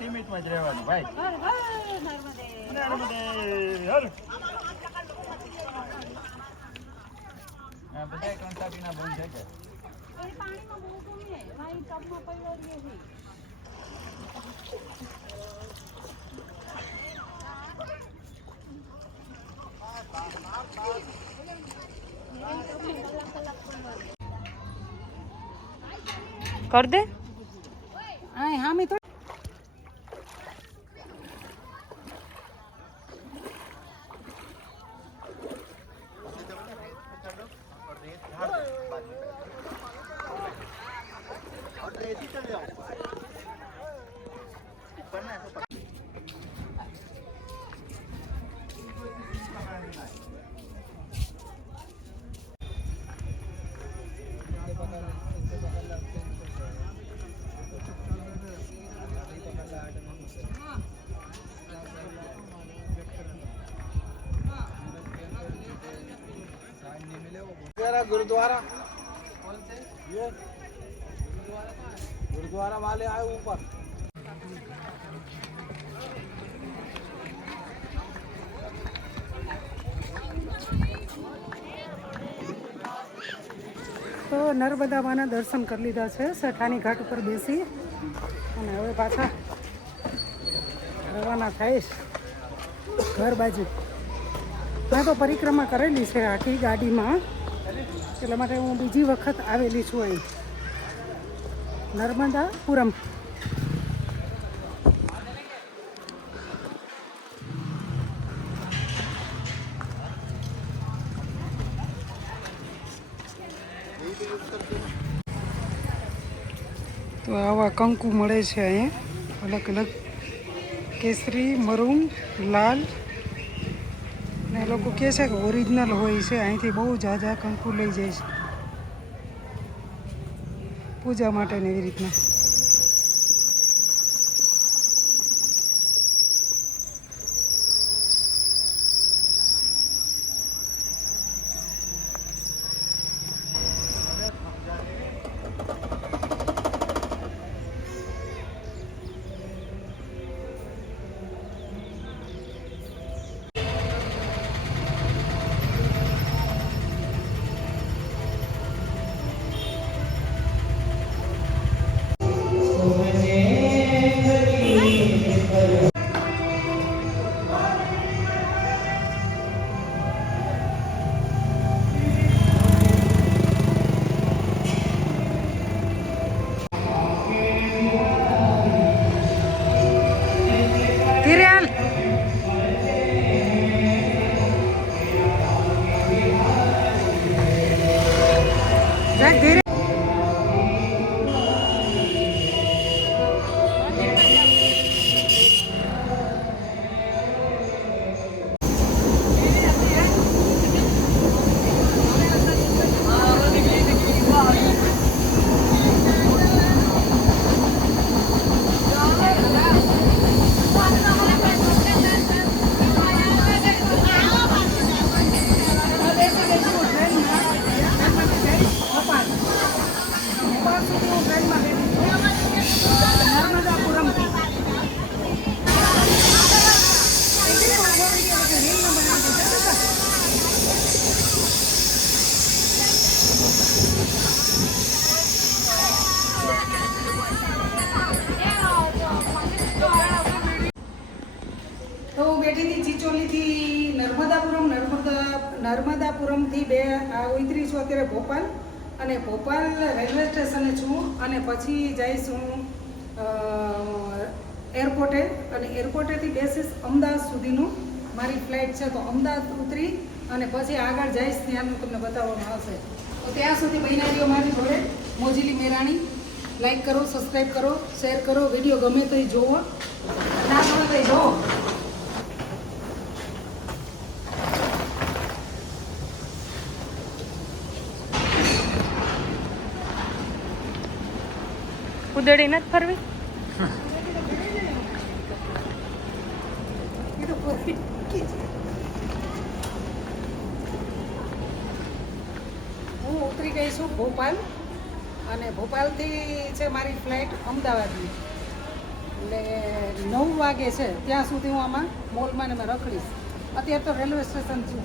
લિમિટમાં જ રહેવાનું ભાઈ. બધા કંટાપીના બંધ છે કે પાણીમાં બહુ ગમે ભાઈ ટબમાં પડ્યો રહે છે. कर दे हाँ मैं तो गुरुद्वारा ये गुरुद्वारा वाले आए ऊपर. તો નર્મદા માના દર્શન કરી લીધા છે સઠાની ઘાટ ઉપર બેસી અને હવે પાછા રવાના થઈશ ઘર બાજુ. મેં તો પરિક્રમા કરેલી છે આખી ગાડીમાં, એટલા માટે હું બીજી વખત આવેલી છું અહીં નર્મદાપુરમ. તો આવા કંકુ મળે છે અહીંયા અલગ અલગ કેસરી, મરૂન, લાલ. ને લોકો કહે છે કે ઓરિજિનલ હોય છે. અહીંથી બહુ ઝાઝા કંકુ લઈ જાય છે પૂજા માટે ને એવી રીતના. ગઈ હતી ચિચોલીથી નર્મદાપુરમથી ઉતરી છું અત્યારે ભોપાલ, અને ભોપાલ રેલવે સ્ટેશને છું, અને પછી જઈશ હું એરપોર્ટે, અને એરપોર્ટેથી બેસીશ અમદાવાદ સુધીનું મારી ફ્લાઇટ છે. તો અમદાવાદ ઉતરી અને પછી આગળ જઈશ, ત્યાંનું તમને બતાવવામાં આવશે. તો ત્યાં સુધી બહેનારીઓ મારી જોડે મોજીલી મેરાણી. લાઈક કરો, સબસ્ક્રાઈબ કરો, શેર કરો, વિડીયો ગમે તો જોવો, ના ગમે તો જોવો. ઉદડી નથી ફરવી. હું ઉતરી ગઈ છું ભોપાલ, અને ભોપાલથી છે મારી ફ્લાઇટ અમદાવાદની, એટલે 9 વાગે છે. ત્યાં સુધી હું આમાં મોલમાં ને મેં રખડીશ. અત્યારે તો રેલવે સ્ટેશન છું.